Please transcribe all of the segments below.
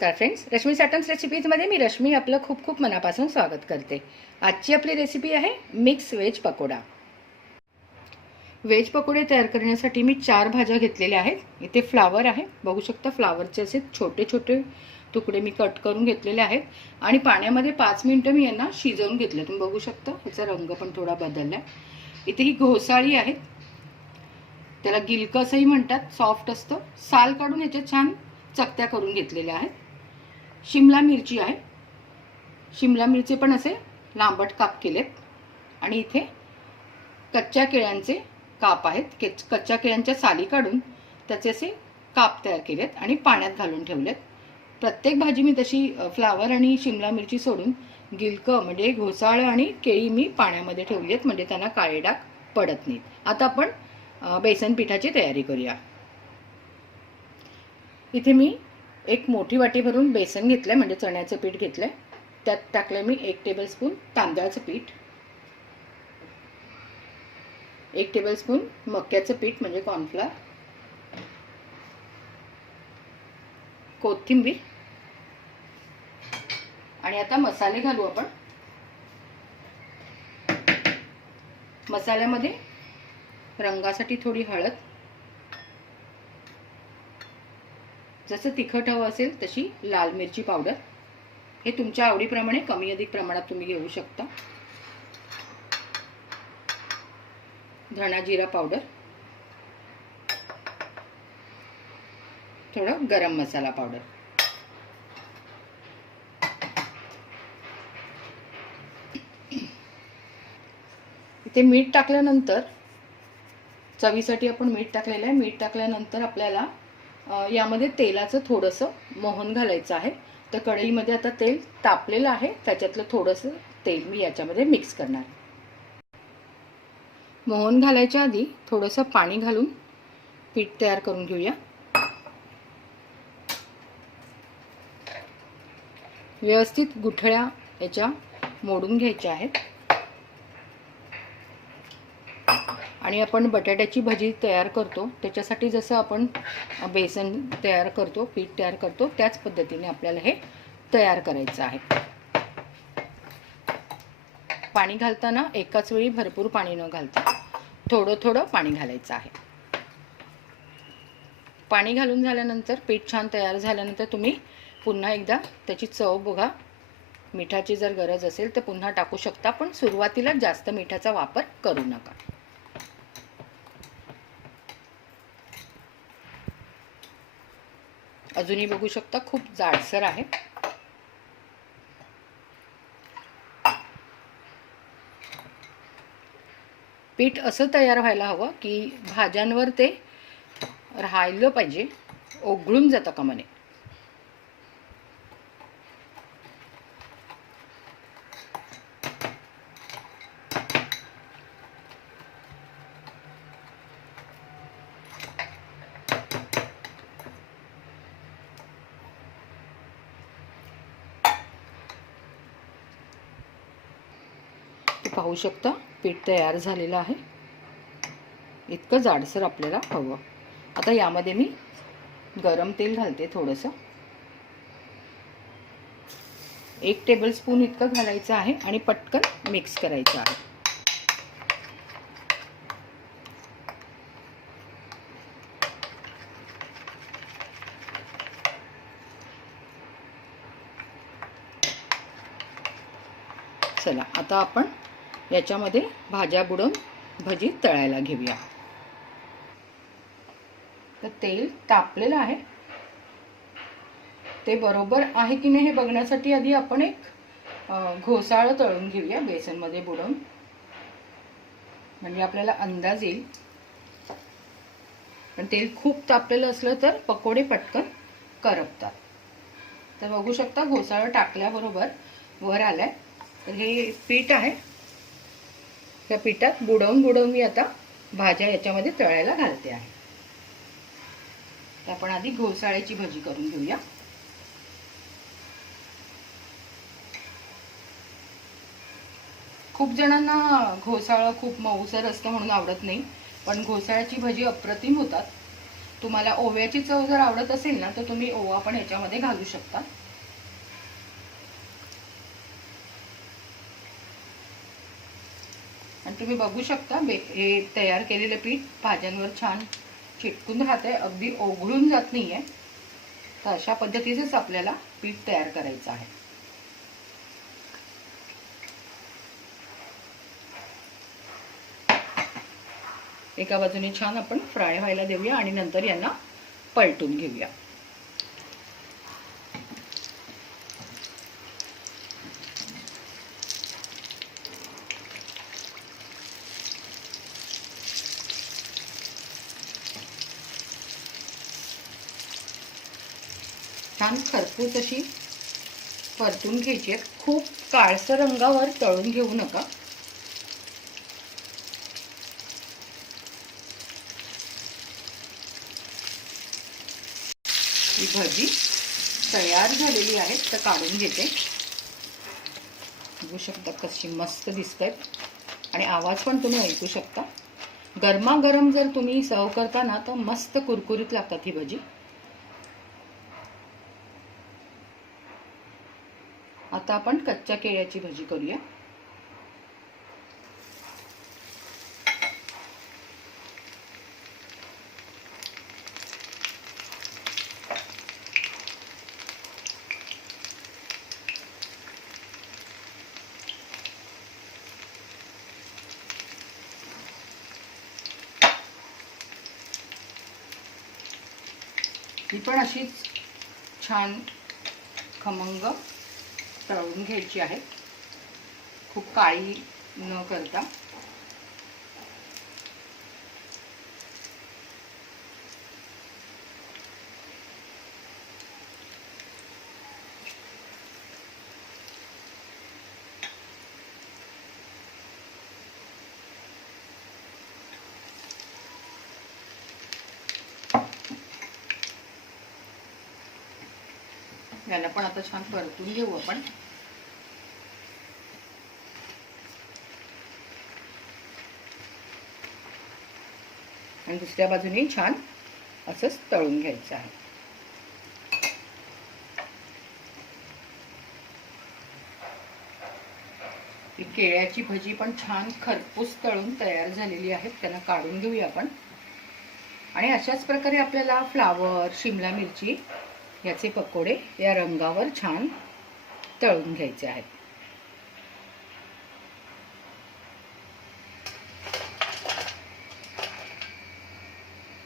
नमस्कार फ्रेंड्स, रश्मी सॅटम्स रेसिपीजमध्ये मी रश्मी आपलं खूप खूप मनापासून स्वागत करते। आजची आपली रेसिपी आहे मिक्स व्हेज पकोडा। व्हेज पकोडे तयार करण्यासाठी मी 4 भाज्या घेतलेल्या आहेत। इथे फ्लावर आहे, बघू शकता फ्लावरचे असे छोटे छोटे तुकडे मी कट करून घेतलेले आहेत आणि पाण्यामध्ये 5 मिनिटं मी यांना शिजवून घेतले। तुम्ही बघू शकता याचा रंग पण थोडा बदललाय। इथे ही घोसाळी आहे, त्याला गिलकं असंही म्हणतात, सॉफ्ट असतं। साल काढून याच्या छान चकत्या करून घेतलेल्या आहेत। शिमला मिरची आहे, शिमला मिरची पण असे लांबट काप केलेत आणि इथे कच्च्या केळ्यांचे काप आहेत। कच्च्या केळ्यांच्या साली काढून त्याचे असे काप तयार केलेत आणि पाण्यात घालून ठेवलेत। प्रत्येक भाजी मी तशी फ्लावर आणि शिमला मिरची सोडून गिलकं म्हणजे घोसाळ आणि केळी मी पाण्यामध्ये ठेवली आहेत, म्हणजे त्यांना काळे डाग पडत नाहीत। आता आपण बेसन पिठाची तयारी करूया। इथे मी एक मोठी वाटी भरून बेसन घेतलंय, म्हणजे चण्याचं पीठ घेतलंय। त्यात टाकलंय मी 1 टेबलस्पून तांदळाचं पीठ, 1 टेबलस्पून मक्याचं पीठ म्हणजे कॉर्नफ्लोअर, कोथिंबीर आणि आता मसाले घालू आपण। मसाल्यामध्ये रंगासाठी थोडी हळद, जसं तिखट हवं असेल तशी लाल मिरची पावडर, हे तुमच्या आवडीप्रमाणे कमी अधिक प्रमाणात तुम्ही घेऊ शकता। धणा जिरा पावडर, थोडा गरम मसाला पावडर। इथे मीठ टाकल्यानंतर चवीसाठी आपण मीठ टाकलेलं आहे। मीठ टाकल्यानंतर आपल्याला यामध्ये तेलाचं थोडंसं मोहन घालायचं आहे। तर कढईमध्ये आता तेल तापलेलं आहे, त्याच्यातलं थोडंसं तेल मी याच्यामध्ये मिक्स करणार। मोहन घालायच्या आधी थोडंसं पाणी घालून पीठ तयार करून घेऊया। व्यवस्थित गुठळ्या याच्या मोडून घ्यायच्या आहेत आणि आपण बटाट्याची भाजी तयार करतो त्याच्यासाठी जसं आपण बेसन तयार करतो, पीठ तयार करतो, त्याच पद्धतीने आपल्याला हे तयार करायचं आहे। पाणी घालताना एकाच वेळी भरपूर पाणी न घालता थोडं थोडं पाणी घालायचं आहे। पाणी घालून झाल्यानंतर पीठ छान तयार झाल्यानंतर तुम्ही पुन्हा एकदा त्याची चव बघा। मिठाची जर गरज असेल तर पुन्हा टाकू शकता, पण सुरुवातीला जास्त मिठाचा वापर करू नका। अजूनही बघू शकता खूप जाडसर आहे। पीठ असं तयार व्हायला हवं की भाज्यांवर ते राहिलं पाहिजे, ओघळून जातं कामा नये। पाहू शकता पीठ तयार झालेलं आहे, इतकं जाडसर आपल्याला हवं। आता यामध्ये मी गरम तेल घालते थोडंसं, 1 टेबलस्पून इतकं घालायचं आहे आणि पटकन मिक्स करायचं आहे। चला आता आपण याच्यामध्ये भाज्या बुडवून भजी तळायला घेऊया। तर तेल तापलेलं आहे, ते बरोबर आहे की नाही हे बघण्यासाठी आधी आपण एक घोसाळ तळून घेऊया बेसनमध्ये बुडवून, म्हणजे आपल्याला अंदाज येईल। पण तेल खूप तापलेलं असलं तर पकोडे पटकन करपतात। तर बघू शकता घोसाळ टाकल्याबरोबर वर आलाय। तर हे पीठ आहे, त्या पिठात बुडवून बुडवून मी आता भाज्या याच्यामध्ये तळायला घालते आहे। तर आपण आधी घोसाळ्याची भजी करून घेऊया। खूप जणांना घोसाळं खूप मऊसर असतं म्हणून आवडत नाही, पण घोसाळ्याची भजी अप्रतिम होतात। तुम्हाला ओव्याची चव जर आवडत असेल ना तर तुम्ही ओवा पण याच्यामध्ये घालू शकता. आणि तुम्ही बघू शकता हे तयार केलेलं पीठ भाज्यांवर छान चिटकून राहते, अगदी ओघळून जात नाहीये. तर अशा पद्धतीचंच आपल्याला पीठ तयार करायचं आहे. एका बाजूने छान आपण फ्राय व्हायला देऊया आणि नंतर यांना पलटून घेऊया. छान खरपूस अशी परतून घ्यायची आहेत. खूप काळसर रंगावर तळून घेऊ नका. ही भाजी तयार झालेली आहे, तर काढून घेते. बघू शकता कशी मस्त दिसतात आणि आवाज पण तुम्ही ऐकू शकता. गरमागरम जर तुम्ही सर्व करता ना तर मस्त कुरकुरीत लागतात ही भाजी. आता आपण कच्च्या केळ्याची भाजी करूया. ही पण अशीच छान खमंग तळून घ्यायची आहे, खूप काळी न करता. याला पण आता छान परतून घेऊ आपण. आणि दुसऱ्या बाजूने छान असंच तळून घ्यायचं आहे. ही केळ्याची भजी पण छान खरपूस तळून तयार झालेली आहे. त्यांना काढून घेऊया आपण. आणि अशाच प्रकारे आपल्याला फ्लावर, शिमला मिरची याचे पकोडे या रंगावर छान तळून घ्यायचे आहेत.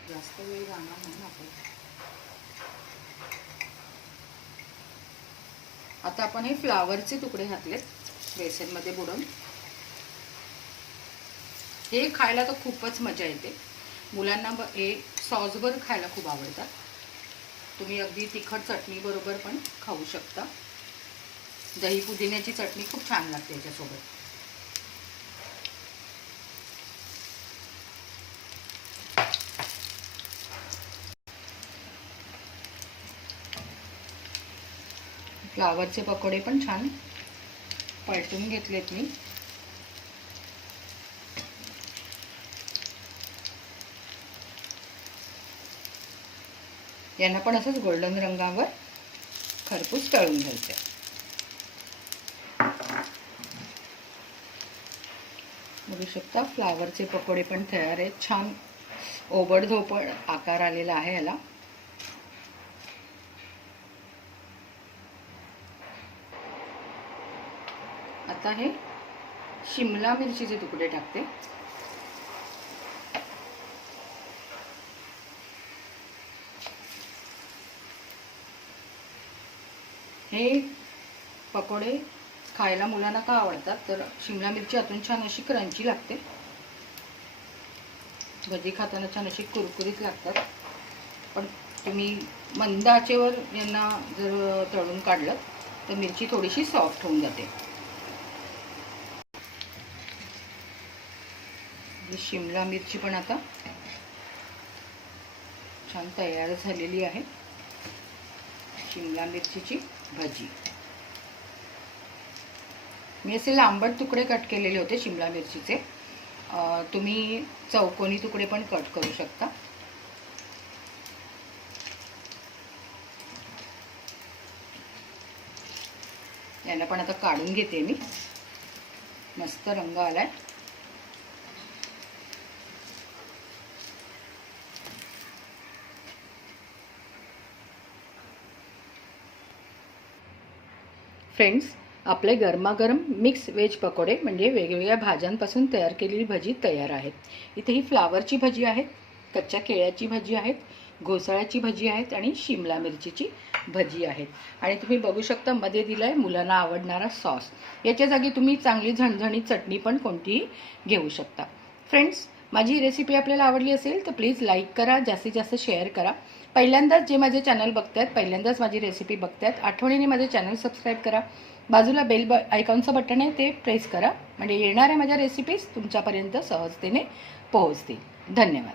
जास्त वेळ जाणार नाही आपण. आता आपण हे फ्लावरचे तुकडे घातलेत बेसनमध्ये बुडवून. हे खायला तर खूपच मजा येते. मुलांना हे सॉसवर खायला खूप आवडतात. तुम्ही अगदी तिखट चटणी बरोबर पण खाऊ शकता. दही पुदिन्याची चटणी खूप छान लागते याच्यासोबत. फ्लावरचे पकोडे पण छान पलटून घेतलेत मी. यांना पण असंच गोल्डन रंगावर खरपूस तळून घ्यायचं. बघू शकता फ्लावरचे पकोडे पण तयार आहेत. छान ओबडधोबड आकार आलेला आहे याला. आता हे शिमला मिरचीचे तुकडे टाकते. हे पकोडे खायला मुलांना का आवडतात तर शिमला मिरची आतून छान अशी क्रंची लागते. भजी खाताना छान अशी कुरकुरीत लागतात. पण तुम्ही मंद आचेवर यांना जर तळून काढलं तर मिरची थोडीशी सॉफ्ट होऊन जाते. शिमला मिरची पण आता छान तयार झालेली आहे. शिमला मिरचीची भाजी. मी असे लांबट तुकडे कट केलेले होते शिमला मिरचीचे. तुम्ही चौकोनी तुकडे पण कट करू शकता. यांना पण आता काढून घेते मी. मस्त रंग आलाय. फ्रेंड्स, आपले गरमागरम मिक्स वेज पकोडे म्हणजे वेगवेगळ्या भाज्यांपासून तयार केलेली भजी तयार आहेत. इथे ही फ्लावरची भजी आहे, कच्च्या केळ्याची भजी आहेत, घोसाळ्याची भजी आहेत आणि शिमला मिरचीची भजी आहेत. आणि तुम्ही बघू शकता मध्ये दिलाय मुलांना आवडणारा सॉस. याच्या जागी तुम्ही चांगली झणझणीत चटणी पण कोणतीही घेऊ शकता. फ्रेंड्स, माझी रेसिपी आपल्याला आवडली असेल तर प्लीज लाईक करा, जास्तीत जास्त शेअर करा. पहिल्यांदाच जे माझे चॅनल बघतायत, पहिल्यांदाच माझी रेसिपी बघतायत, आठवणीने माझे चॅनल सबस्क्राईब करा. बाजूला बेल आयकॉनचं बटन आहे ते प्रेस करा, म्हणजे येणाऱ्या माझ्या रेसिपीज तुमच्यापर्यंत सहजतेने पोहोचतील. धन्यवाद.